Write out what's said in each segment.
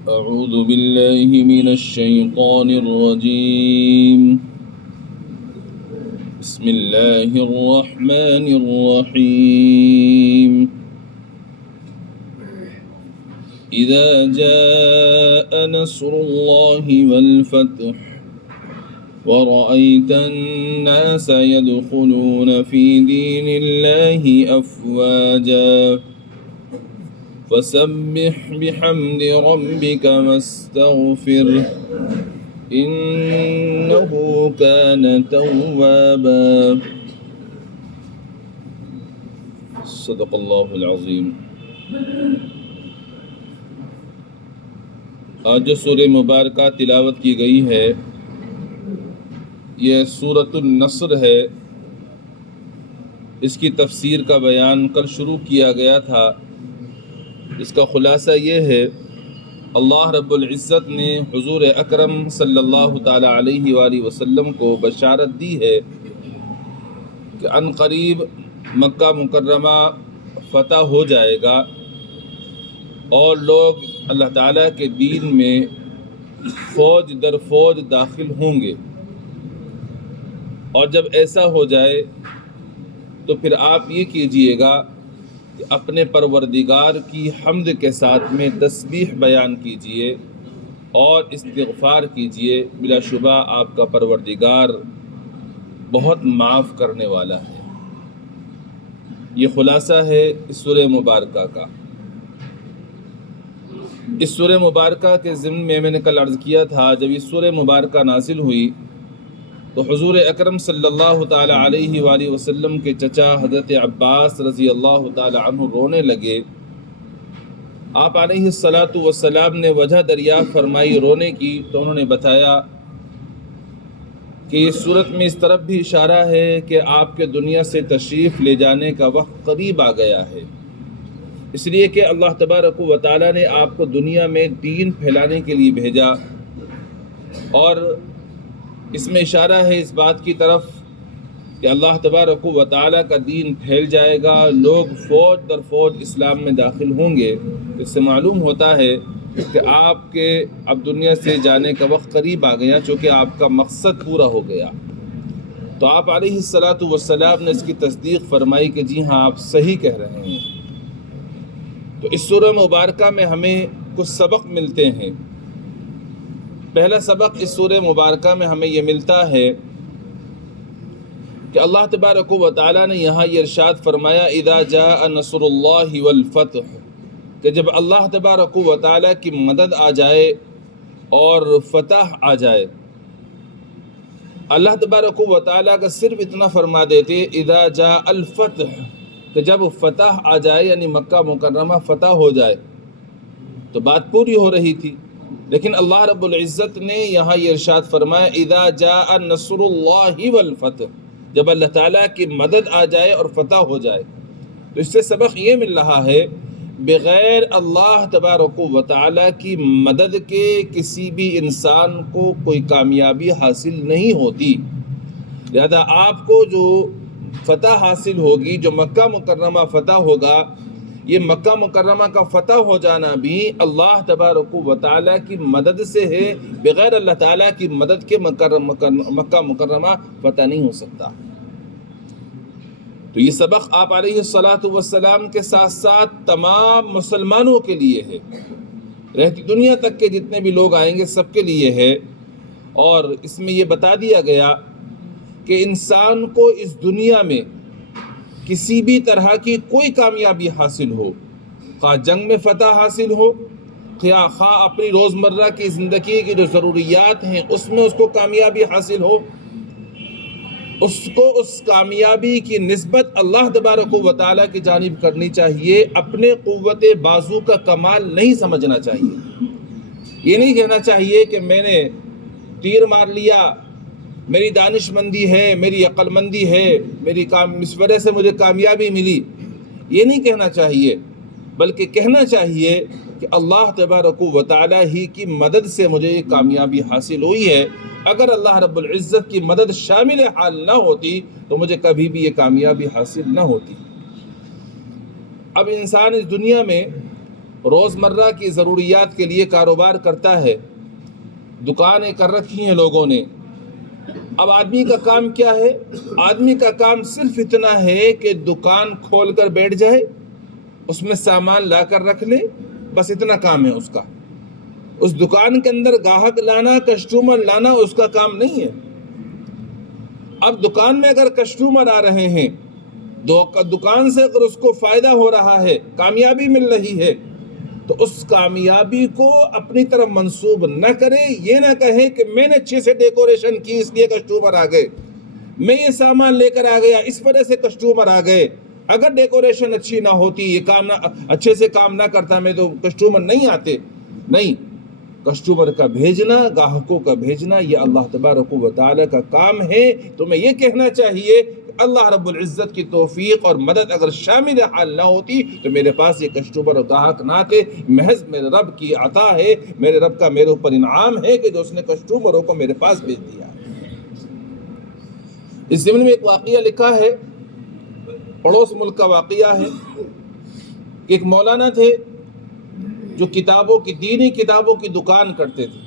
أعوذ بالله من الشيطان الرجيم. بسم الله الرحمن الرحيم. إذا جاء نصر الله والفتح ورأيت الناس يدخلون في دين الله أفواجا فسبح بحمد ربك واستغفره إنه كان توابا. صدق الله العظيم. آج جو سورہ مبارکہ تلاوت کی گئی ہے یہ سورۃ النصر ہے. اس کی تفسیر کا بیان کل شروع کیا گیا تھا. اس کا خلاصہ یہ ہے اللہ رب العزت نے حضور اکرم صلی اللہ تعالی علیہ وآلہ وسلم کو بشارت دی ہے کہ عن قریب مکہ مکرمہ فتح ہو جائے گا اور لوگ اللہ تعالیٰ کے دین میں فوج در فوج داخل ہوں گے. اور جب ایسا ہو جائے تو پھر آپ یہ کیجئے گا کہ اپنے پروردگار کی حمد کے ساتھ میں تسبیح بیان کیجئے اور استغفار کیجئے. بلا شبہ آپ کا پروردگار بہت معاف کرنے والا ہے. یہ خلاصہ ہے اس سورہ مبارکہ کا. اس سورہ مبارکہ کے ضمن میں نے کل عرض کیا تھا جب یہ سورہ مبارکہ نازل ہوئی تو حضور اکرم صلی اللہ تعالی علیہ وآلہ وسلم کے چچا حضرت عباس رضی اللہ تعالی عنہ رونے لگے. آپ علیہ الصلاۃ والسلام نے وجہ دریافت فرمائی رونے کی تو انہوں نے بتایا کہ اس صورت میں اس طرف بھی اشارہ ہے کہ آپ کے دنیا سے تشریف لے جانے کا وقت قریب آ گیا ہے، اس لیے کہ اللہ تبارک و تعالی نے آپ کو دنیا میں دین پھیلانے کے لیے بھیجا. اور اس میں اشارہ ہے اس بات کی طرف کہ اللہ تبارک و تعالیٰ کا دین پھیل جائے گا، لوگ فوج در فوج اسلام میں داخل ہوں گے. اس سے معلوم ہوتا ہے کہ آپ کے اب دنیا سے جانے کا وقت قریب آ گیا چونکہ آپ کا مقصد پورا ہو گیا. تو آپ علیہ الصلاۃ والسلام نے اس کی تصدیق فرمائی کہ جی ہاں آپ صحیح کہہ رہے ہیں. تو اس سورہ مبارکہ میں ہمیں کچھ سبق ملتے ہیں. پہلا سبق اس سورہ مبارکہ میں ہمیں یہ ملتا ہے کہ اللہ تبارک و تعالیٰ نے یہاں یہ ارشاد فرمایا اذا جاء نصر اللہ والفتح، کہ جب اللہ تبارک و تعالیٰ کی مدد آ جائے اور فتح آ جائے. اللہ تبارک و تعالیٰ کا صرف اتنا فرما دیتے اذا جاء الفتح، کہ جب فتح آ جائے یعنی مکہ مکرمہ فتح ہو جائے تو بات پوری ہو رہی تھی. لیکن اللہ رب العزت نے یہاں یہ ارشاد فرمایا اذا جاء نصر اللہ والفتح، جب اللہ تعالیٰ کی مدد آ جائے اور فتح ہو جائے. تو اس سے سبق یہ مل رہا ہے بغیر اللہ تبارک و تعالیٰ کی مدد کے کسی بھی انسان کو کوئی کامیابی حاصل نہیں ہوتی. لہذا آپ کو جو فتح حاصل ہوگی، جو مکہ مکرمہ فتح ہوگا، یہ مکہ مکرمہ کا فتح ہو جانا بھی اللہ تبارک و تعالیٰ کی مدد سے ہے. بغیر اللہ تعالیٰ کی مدد کے مکہ مکرمہ فتح نہیں ہو سکتا. تو یہ سبق آپ علیہ الصلاۃ والسلام کے ساتھ ساتھ تمام مسلمانوں کے لیے ہے، رہتی دنیا تک کے جتنے بھی لوگ آئیں گے سب کے لیے ہے. اور اس میں یہ بتا دیا گیا کہ انسان کو اس دنیا میں کسی بھی طرح کی کوئی کامیابی حاصل ہو، خواہ جنگ میں فتح حاصل ہو، خواہ اپنی روزمرہ کی زندگی کی جو ضروریات ہیں اس میں اس کو کامیابی حاصل ہو، اس کو اس کامیابی کی نسبت اللہ تبارک و تعالیٰ کی جانب کرنی چاہیے. اپنے قوت بازو کا کمال نہیں سمجھنا چاہیے. یہ نہیں کہنا چاہیے کہ میں نے تیر مار لیا، میری دانش مندی ہے، میری عقل مندی ہے، اس وجہ سے مجھے کامیابی ملی. یہ نہیں کہنا چاہیے، بلکہ کہنا چاہیے کہ اللہ تبارک و تعالیٰ ہی کی مدد سے مجھے یہ کامیابی حاصل ہوئی ہے. اگر اللہ رب العزت کی مدد شامل حال نہ ہوتی تو مجھے کبھی بھی یہ کامیابی حاصل نہ ہوتی. اب انسان اس دنیا میں روزمرہ کی ضروریات کے لیے کاروبار کرتا ہے، دکانیں کر رکھی ہیں لوگوں نے. اب آدمی کا کام کیا ہے؟ آدمی کا کام صرف اتنا ہے کہ دکان کھول کر بیٹھ جائے، اس میں سامان لا کر رکھ لے، بس اتنا کام ہے اس کا. اس دکان کے اندر گاہک لانا، کسٹمر لانا اس کا کام نہیں ہے. اب دکان میں اگر کسٹمر آ رہے ہیں، دکان سے اگر اس کو فائدہ ہو رہا ہے، کامیابی مل رہی ہے، تو اس کامیابی کو اپنی طرف منسوب نہ کرے. یہ نہ کہے کہ میں نے اچھے سے ڈیکوریشن کی اس لیے کسٹمر آ گئے، میں یہ سامان لے کر آ گیا اس وجہ سے کسٹمر آ گئے. اگر ڈیکوریشن اچھی نہ ہوتی، یہ کام نہ اچھے سے کام نہ کرتا میں تو کسٹمر نہیں آتے. نہیں، کسٹمر کا بھیجنا، گاہکوں کا بھیجنا یہ اللہ تبارک و تعالی کا کام ہے. تمہیں یہ کہنا چاہیے اللہ رب العزت کی توفیق اور مدد اگر شامل حال نہ ہوتی تو میرے پاس یہ کسٹمر اور گاہک نہ آتے. محض میرے رب کی عطا ہے، میرے رب کا میرے اوپر انعام ہے کہ جو اس نے کسٹمروں کو میرے پاس بھیج دیا. اس ضمن میں ایک واقعہ لکھا ہے، پڑوس ملک کا واقعہ ہے کہ ایک مولانا تھے جو دینی کتابوں کی دکان کرتے تھے.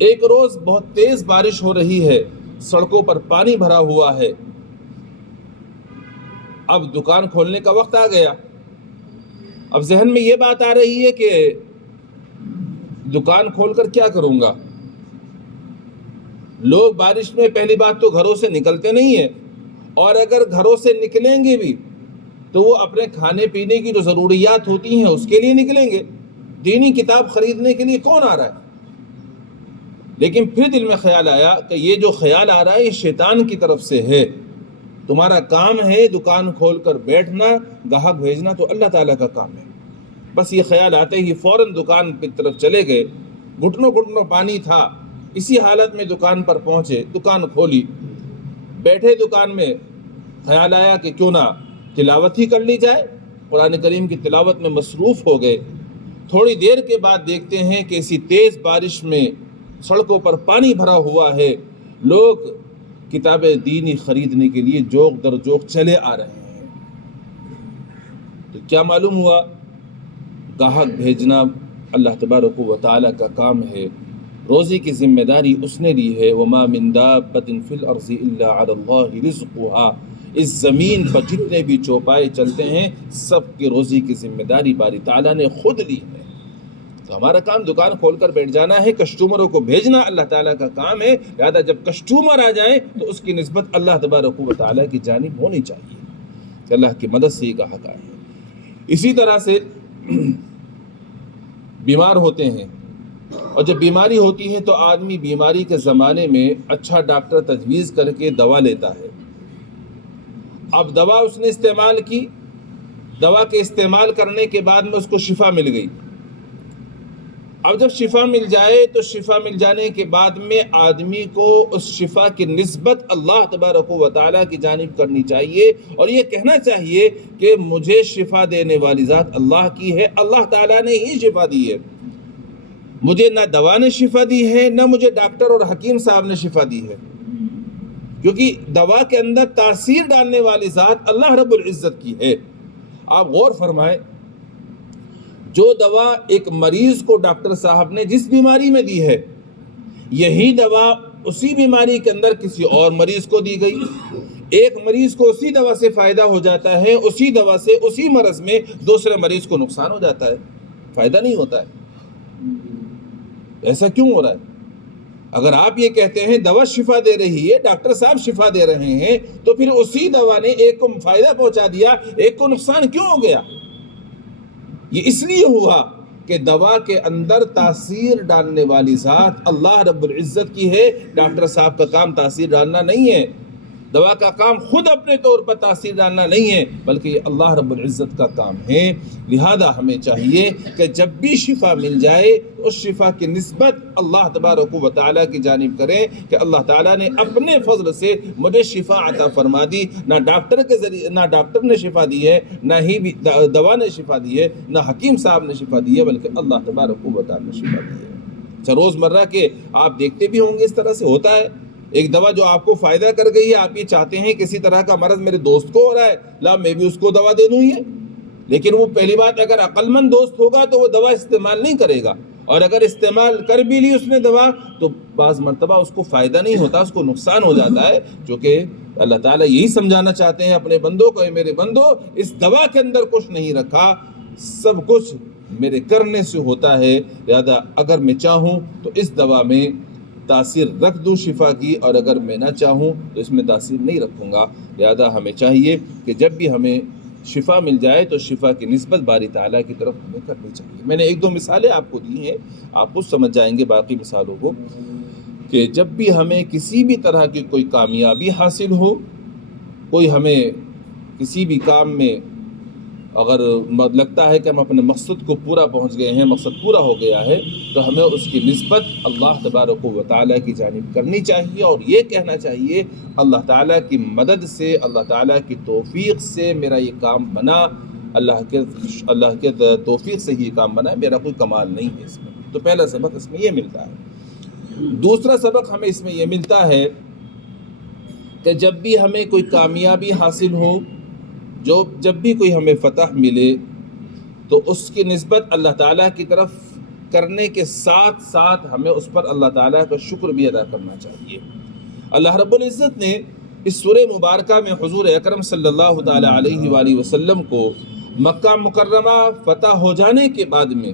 ایک روز بہت تیز بارش ہو رہی ہے، سڑکوں پر پانی بھرا ہوا ہے. اب دکان کھولنے کا وقت آ گیا. اب ذہن میں یہ بات آ رہی ہے کہ دکان کھول کر کیا کروں گا. لوگ بارش میں پہلی بات تو گھروں سے نکلتے نہیں ہیں، اور اگر گھروں سے نکلیں گے بھی تو وہ اپنے کھانے پینے کی جو ضروریات ہوتی ہیں اس کے لیے نکلیں گے. دینی کتاب خریدنے کے لیے کون آ رہا ہے؟ لیکن پھر دل میں خیال آیا کہ یہ جو خیال آ رہا ہے یہ شیطان کی طرف سے ہے. تمہارا کام ہے دکان کھول کر بیٹھنا، گاہک بھیجنا تو اللہ تعالیٰ کا کام ہے. بس یہ خیال آتے ہی فوراً دکان کی طرف چلے گئے. گھٹنوں گھٹنوں پانی تھا، اسی حالت میں دکان پر پہنچے، دکان کھولی، بیٹھے دکان میں. خیال آیا کہ کیوں نہ تلاوت ہی کر لی جائے. قرآن کریم کی تلاوت میں مصروف ہو گئے. تھوڑی دیر کے بعد دیکھتے ہیں کہ اسی تیز بارش میں سڑکوں پر پانی بھرا ہوا ہے، لوگ کتابیں دینی خریدنے کے لیے جوق در جوق چلے آ رہے ہیں. تو کیا معلوم ہوا؟ گاہک بھیجنا اللہ تبارک و تعالیٰ کا کام ہے. روزی کی ذمہ داری اس نے لی ہے. وما من دابۃ فی الارض الا علی اللہ رزقها. اس زمین پر جتنے بھی چوپائے چلتے ہیں سب کی روزی کی ذمہ داری باری تعالیٰ نے خود لی ہے. تو ہمارا کام دکان کھول کر بیٹھ جانا ہے، کسٹمروں کو بھیجنا اللہ تعالیٰ کا کام ہے. لہذا جب کسٹمر آ جائیں تو اس کی نسبت اللہ تبارک و تعالیٰ کی جانب ہونی چاہیے کہ اللہ کی مدد سے ہی گاہک آئے ہیں. اسی طرح سے بیمار ہوتے ہیں، اور جب بیماری ہوتی ہے تو آدمی بیماری کے زمانے میں اچھا ڈاکٹر تجویز کر کے دوا لیتا ہے. اب دوا اس نے استعمال کی، دوا کے استعمال کرنے کے بعد میں اس کو شفا مل گئی. اب جب شفا مل جائے تو شفا مل جانے کے بعد میں آدمی کو اس شفا کی نسبت اللہ تبارک و تعالیٰ کی جانب کرنی چاہیے، اور یہ کہنا چاہیے کہ مجھے شفا دینے والی ذات اللہ کی ہے، اللہ تعالیٰ نے ہی شفا دی ہے. مجھے نہ دوا نے شفا دی ہے، نہ مجھے ڈاکٹر اور حکیم صاحب نے شفا دی ہے، کیونکہ دوا کے اندر تاثیر ڈالنے والی ذات اللہ رب العزت کی ہے. آپ غور فرمائیں، جو دوا ایک مریض کو ڈاکٹر صاحب نے جس بیماری میں دی ہے، یہی دوا اسی بیماری کے اندر کسی اور مریض کو دی گئی. ایک مریض کو اسی دوا سے فائدہ ہو جاتا ہے، اسی دوا سے اسی مرض میں دوسرے مریض کو نقصان ہو جاتا ہے، فائدہ نہیں ہوتا ہے. ایسا کیوں ہو رہا ہے؟ اگر آپ یہ کہتے ہیں دوا شفا دے رہی ہے، ڈاکٹر صاحب شفا دے رہے ہیں، تو پھر اسی دوا نے ایک کو فائدہ پہنچا دیا، ایک کو نقصان کیوں ہو گیا؟ یہ اس لیے ہوا کہ دوا کے اندر تاثیر ڈالنے والی ذات اللہ رب العزت کی ہے. ڈاکٹر صاحب کا کام تاثیر ڈالنا نہیں ہے، دوا کا کام خود اپنے طور پر تاثیر ڈالنا نہیں ہے، بلکہ یہ اللہ رب العزت کا کام ہے. لہذا ہمیں چاہیے کہ جب بھی شفا مل جائے اس شفا کی نسبت اللہ تبارک و تعالیٰ کی جانب کریں کہ اللہ تعالیٰ نے اپنے فضل سے مجھے شفا عطا فرما دی. نہ ڈاکٹر کے ذریعے، نہ ڈاکٹر نے شفا دی ہے، نہ ہی دوا نے شفا دی ہے، نہ حکیم صاحب نے شفا دی ہے، بلکہ اللہ تبارک و تعالیٰ نے شفا دی ہے. اچھا، روزمرہ کے آپ دیکھتے بھی ہوں گے اس طرح سے ہوتا ہے. ایک دوا جو آپ کو فائدہ کر گئی ہے، آپ یہ چاہتے ہیں کسی طرح کا مرض میرے دوست کو ہو رہا ہے، لا میں بھی اس کو دوا دے دوں. یہ لیکن وہ پہلی بات اگر عقل مند دوست ہوگا تو وہ دوا استعمال نہیں کرے گا، اور اگر استعمال کر بھی لی اس نے دوا تو بعض مرتبہ اس کو فائدہ نہیں ہوتا، اس کو نقصان ہو جاتا ہے، جو کہ اللہ تعالیٰ یہی سمجھانا چاہتے ہیں اپنے بندوں کو، اے میرے بندو اس دوا کے اندر کچھ نہیں رکھا، سب کچھ میرے کرنے سے ہوتا ہے، لہذا اگر میں چاہوں تو اس دوا میں تاثیر رکھ دوں شفا کی، اور اگر میں نہ چاہوں تو اس میں تاثیر نہیں رکھوں گا۔ لہذا ہمیں چاہیے کہ جب بھی ہمیں شفا مل جائے تو شفا کی نسبت باری تعالیٰ کی طرف ہمیں کرنی چاہیے۔ میں نے ایک دو مثالیں آپ کو دی ہیں، آپ خود سمجھ جائیں گے باقی مثالوں کو، کہ جب بھی ہمیں کسی بھی طرح کی کوئی کامیابی حاصل ہو، کوئی ہمیں کسی بھی کام میں اگر لگتا ہے کہ ہم اپنے مقصد کو پورا پہنچ گئے ہیں، مقصد پورا ہو گیا ہے، تو ہمیں اس کی نسبت اللہ تبارک و تعالیٰ کی جانب کرنی چاہیے، اور یہ کہنا چاہیے اللہ تعالیٰ کی مدد سے، اللہ تعالیٰ کی توفیق سے میرا یہ کام بنا، اللہ کے توفیق سے یہ کام بنا، میرا کوئی کمال نہیں ہے اس میں۔ تو پہلا سبق اس میں یہ ملتا ہے۔ دوسرا سبق ہمیں اس میں یہ ملتا ہے کہ جب بھی ہمیں کوئی کامیابی حاصل ہو، جب بھی کوئی ہمیں فتح ملے، تو اس کی نسبت اللہ تعالیٰ کی طرف کرنے کے ساتھ ساتھ ہمیں اس پر اللہ تعالیٰ کا شکر بھی ادا کرنا چاہیے۔ اللہ رب العزت نے اس سورہ مبارکہ میں حضور اکرم صلی اللہ تعالیٰ علیہ وآلہ وسلم کو مکہ مکرمہ فتح ہو جانے کے بعد میں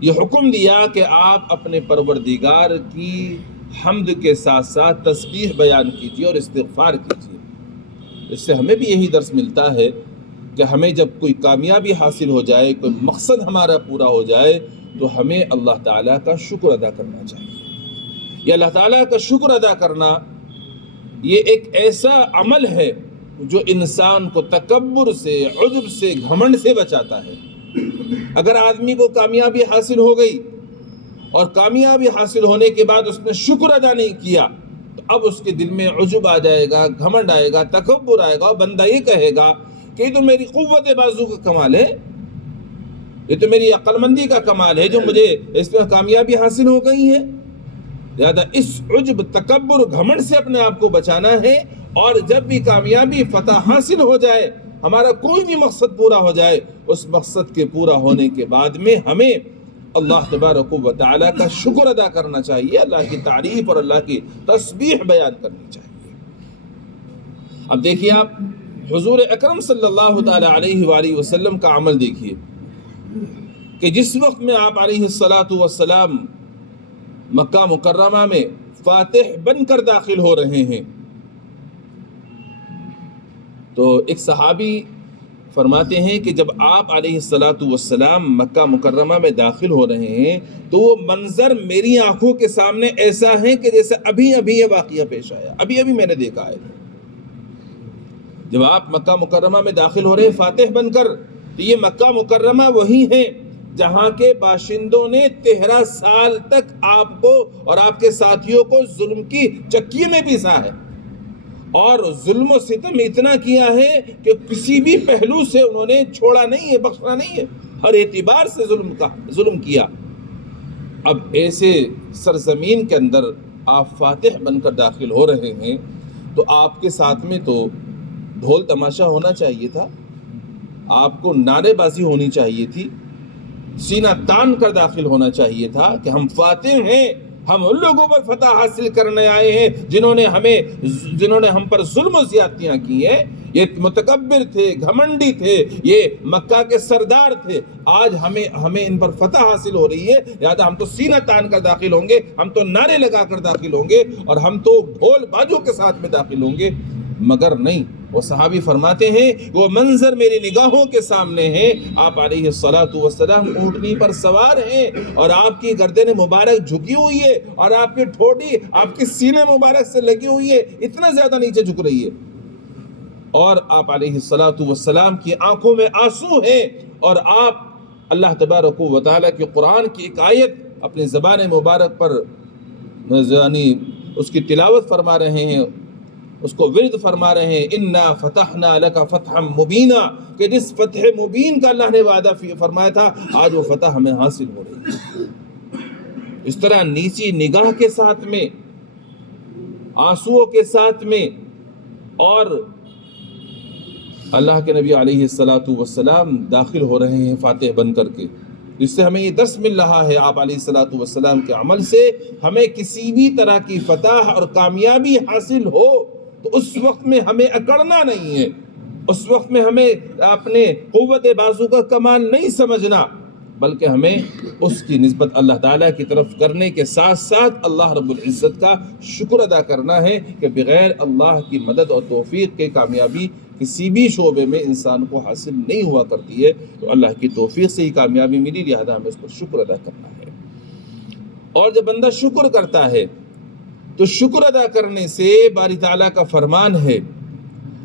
یہ حکم دیا کہ آپ اپنے پروردگار کی حمد کے ساتھ ساتھ تسبیح بیان کیجیے اور استغفار کیجیے۔ اس سے ہمیں بھی یہی درس ملتا ہے کہ ہمیں جب کوئی کامیابی حاصل ہو جائے، کوئی مقصد ہمارا پورا ہو جائے، تو ہمیں اللہ تعالیٰ کا شکر ادا کرنا چاہیے۔ یہ اللہ تعالیٰ کا شکر ادا کرنا یہ ایک ایسا عمل ہے جو انسان کو تکبر سے، عجب سے، گھمنڈ سے بچاتا ہے۔ اگر آدمی کو کامیابی حاصل ہو گئی اور کامیابی حاصل ہونے کے بعد اس نے شکر ادا نہیں کیا، تو اب اس کے دل میں عجب آ جائے گا، گھمنڈ آئے گا، تکبر آئے گا، اور بندہ یہ کہے گا کہ یہ تو میری قوت بازو کا کمال ہے، یہ تو میری عقل مندی کا کمال ہے جو مجھے اس میں کامیابی حاصل ہو گئی ہے۔ لہذا اس عجب، تکبر، گھمنڈ سے اپنے آپ کو بچانا ہے، اور جب بھی کامیابی، فتح حاصل ہو جائے، ہمارا کوئی بھی مقصد پورا ہو جائے، اس مقصد کے پورا ہونے کے بعد میں ہمیں اللہ تبارک و تعالیٰ کا شکر ادا کرنا چاہیے، اللہ کی تعریف اور اللہ کی تسبیح بیان کرنی چاہیے۔ اب دیکھیے آپ حضور اکرم صلی اللہ تعالیٰ علیہ وآلہ وسلم کا عمل دیکھیے کہ جس وقت میں آپ علیہ السلام مکہ مکرمہ میں فاتح بن کر داخل ہو رہے ہیں، تو ایک صحابی فرماتے ہیں کہ جب آپ علیہ السلام مکہ مکرمہ میں داخل ہو رہے ہیں تو وہ منظر میری آنکھوں کے سامنے ایسا ہے کہ جیسے ابھی ابھی یہ واقعہ پیش آیا، ابھی ابھی میں نے دیکھا ہے۔ جب آپ مکہ مکرمہ میں داخل ہو رہے ہیں فاتح بن کر، تو یہ مکہ مکرمہ وہی ہے جہاں کے باشندوں نے 13 سال تک آپ کو اور آپ کے ساتھیوں کو ظلم کی چکی میں پیسا ہے، اور ظلم و ستم اتنا کیا ہے کہ کسی بھی پہلو سے انہوں نے چھوڑا نہیں ہے، بخشا نہیں ہے، ہر اعتبار سے ظلم کیا۔ اب ایسے سرزمین کے اندر آپ فاتح بن کر داخل ہو رہے ہیں، تو آپ کے ساتھ میں تو ڈھول تماشا ہونا چاہیے تھا، آپ کو نعرے بازی ہونی چاہیے تھی، سینہ تان کر داخل ہونا چاہیے تھا کہ ہم فاتح ہیں، ہم ان لوگوں پر فتح حاصل کرنے آئے ہیں جنہوں نے ہم پر ظلم و زیادتیاں کی ہیں، یہ متکبر تھے، گھمنڈی تھے، یہ مکہ کے سردار تھے، آج ہمیں ان پر فتح حاصل ہو رہی ہے، لہذا ہم تو سینہ تان کر داخل ہوں گے، ہم تو نعرے لگا کر داخل ہوں گے، اور ہم تو ڈھول باجوں کے ساتھ میں داخل ہوں گے۔ مگر نہیں، وہ صحابی فرماتے ہیں وہ منظر میری نگاہوں کے سامنے ہے، آپ علیہ السلام اونٹنی پر سوار ہیں، اور آپ کی گردن مبارک جھکی ہوئی ہے، اور آپ کی ٹھوڑی آپ کے سینے مبارک سے لگی ہوئی ہے، اتنا زیادہ نیچے جھک رہی ہے، اور آپ علیہ السلام کی آنکھوں میں آنسو ہیں، اور آپ اللہ تبارک و تعالیٰ کی قرآن کی ایک آیت اپنی زبان مبارک پر یعنی اس کی تلاوت فرما رہے ہیں، اس کو ورد فرما رہے ہیں، انا فتحنا لک فتحا مبینا، کہ جس فتح مبین کا اللہ نے وعدہ فرمایا تھا آج وہ فتح ہمیں حاصل ہو رہی ہے۔ اس طرح نیچی نگاہ کے ساتھ میں، آنسوؤں کے ساتھ میں، اور اللہ کے نبی علیہ الصلاۃ والسلام داخل ہو رہے ہیں فاتح بن کر کے، جس سے ہمیں یہ درس مل رہا ہے آپ علیہ الصلاۃ والسلام کے عمل سے ہمیں کسی بھی طرح کی فتح اور کامیابی حاصل ہو تو اس وقت میں ہمیں اکڑنا نہیں ہے، اس وقت میں ہمیں اپنے قوت بازو کا کمال نہیں سمجھنا، بلکہ ہمیں اس کی نسبت اللہ تعالیٰ کی طرف کرنے کے ساتھ ساتھ اللہ رب العزت کا شکر ادا کرنا ہے کہ بغیر اللہ کی مدد اور توفیق کے کامیابی کسی بھی شعبے میں انسان کو حاصل نہیں ہوا کرتی ہے، تو اللہ کی توفیق سے ہی کامیابی ملی، لہذا ہمیں اس پر شکر ادا کرنا ہے۔ اور جب بندہ شکر کرتا ہے تو شکر ادا کرنے سے باری تعالیٰ کا فرمان ہے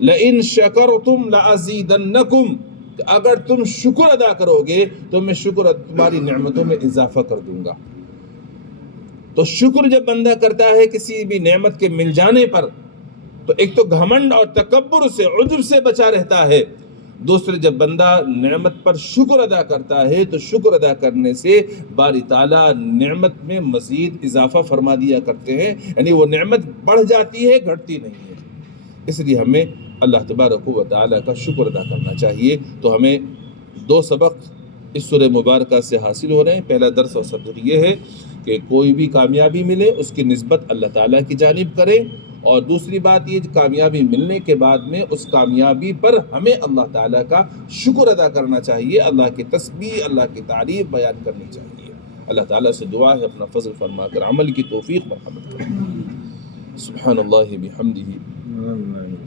لئن شکرتم لازیدنکم، کہ اگر تم شکر ادا کرو گے تو میں تمہاری نعمتوں میں اضافہ کر دوں گا۔ تو شکر جب بندہ کرتا ہے کسی بھی نعمت کے مل جانے پر تو ایک تو گھمنڈ اور تکبر سے، عجب سے بچا رہتا ہے، دوسرے جب بندہ نعمت پر شکر ادا کرتا ہے تو شکر ادا کرنے سے باری تعالیٰ نعمت میں مزید اضافہ فرما دیا کرتے ہیں، یعنی وہ نعمت بڑھ جاتی ہے، گھٹتی نہیں ہے۔ اس لیے ہمیں اللہ تبارک و تعالیٰ کا شکر ادا کرنا چاہیے۔ تو ہمیں دو سبق اس سورہ مبارکہ سے حاصل ہو رہے ہیں۔ پہلا درس اور سبق یہ ہے کہ کوئی بھی کامیابی ملے اس کی نسبت اللہ تعالیٰ کی جانب کریں، اور دوسری بات یہ کامیابی ملنے کے بعد میں اس کامیابی پر ہمیں اللہ تعالیٰ کا شکر ادا کرنا چاہیے، اللہ کی تسبیح، اللہ کی تعریف بیان کرنی چاہیے۔ اللہ تعالیٰ سے دعا ہے اپنا فضل فرما کر عمل کی توفیق مرحمت کریں۔ سبحان اللہ بحمدہ،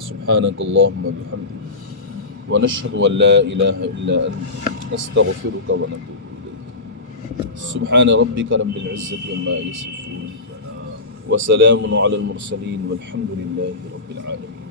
سبحانک اللہم بحمدک، ونشہد ان لا الہ الا انت، نستغفرک ونتوب الیک۔ سبحان ربک رب العزة عما یصفون، وسلام علی المرسلین، والحمد للہ رب العالمین۔